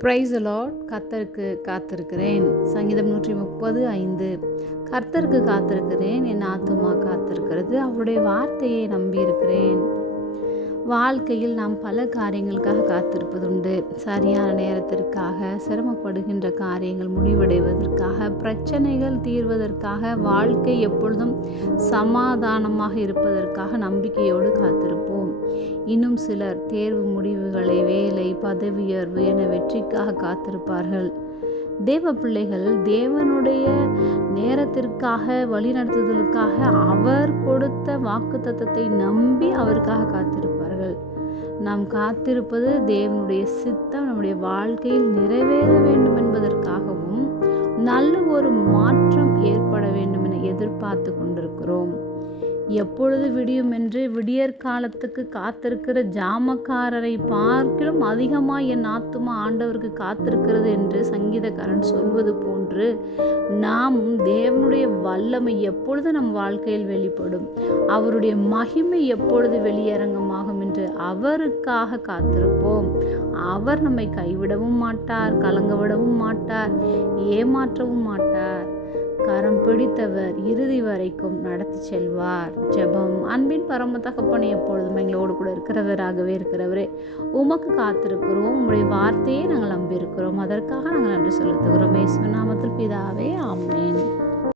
Praise the Lord. கர்த்தருக்கு காத்திருக்கிறேன். சங்கீதம் 130:5. கர்த்தருக்கு காத்திருக்கிறேன், என் ஆத்துமா காத்திருக்கிறது, அவருடைய வார்த்தையை நம்பியிருக்கிறேன். வாழ்க்கையில் நாம் பல காரியங்களுக்காக காத்திருப்பதுண்டு. சரியான நேரத்திற்காக, சிரமப்படுகின்ற காரியங்கள் முடிவடைவதற்காக, பிரச்சனைகள் தீர்வதற்காக, வாழ்க்கை எப்பொழுதும் சமாதானமாக இருப்பதற்காக நம்பிக்கையோடு காத்திருப்போம். இன்னும் சிலர் தேர்வு முடிவுகளை, வேலை, பதவியுயர்வு என வெற்றிக்காக காத்திருப்பார்கள். தேவ பிள்ளைகள் தேவனுடைய நேரத்திற்காக, வழிநடத்துதலுக்காக அவர் கொடுத்த வாக்குத்தத்தத்தை நம்பி அவருக்காக காத்திருப்பார்கள். நாம் காத்திருப்பது தேவனுடைய சித்தம் நம்முடைய வாழ்க்கையில் நிறைவேற வேண்டும் என்பதற்காகவும், நல்ல ஒரு மாற்றம் ஏற்பட வேண்டும் என எதிர்பார்த்து கொண்டிருக்கிறோம். எப்பொழுது விடியும் என்று விடியற்காலத்துக்கு காத்திருக்கிற ஜாமக்காரரை பார்க்கிலும் அதிகமாக என் ஆத்துமா ஆண்டவருக்கு காத்திருக்கிறது என்று சங்கீதக்காரன் சொல்வது போன்று, நாமும் தேவனுடைய வல்லமை எப்பொழுது நம் வாழ்க்கையில் வெளிப்படும், அவருடைய மகிமை எப்பொழுது வெளியரங்கமாகும் என்று அவருக்காக காத்திருப்போம். அவர் நம்மை கைவிடவும் மாட்டார், கலங்கவிடவும் மாட்டார், ஏமாற்றவும் மாட்டார். கரம் பிடித்தவர் இறுதி வரைக்கும் நடத்தி செல்வார். ஜெபம். அன்பின் பரம தகப்பனே, எப்பொழுதும் எங்களோடு கூட இருக்கிறவராகவே இருக்கிறவரே, உமக்கு காத்திருக்கிறோம். உங்களுடைய வார்த்தையை நாங்கள் நம்பியிருக்கிறோம். அதற்காக நாங்கள் நன்றி செலுத்துகிறோம். இயேசுவின் நாமத்தில் பிதாவே, ஆமென்.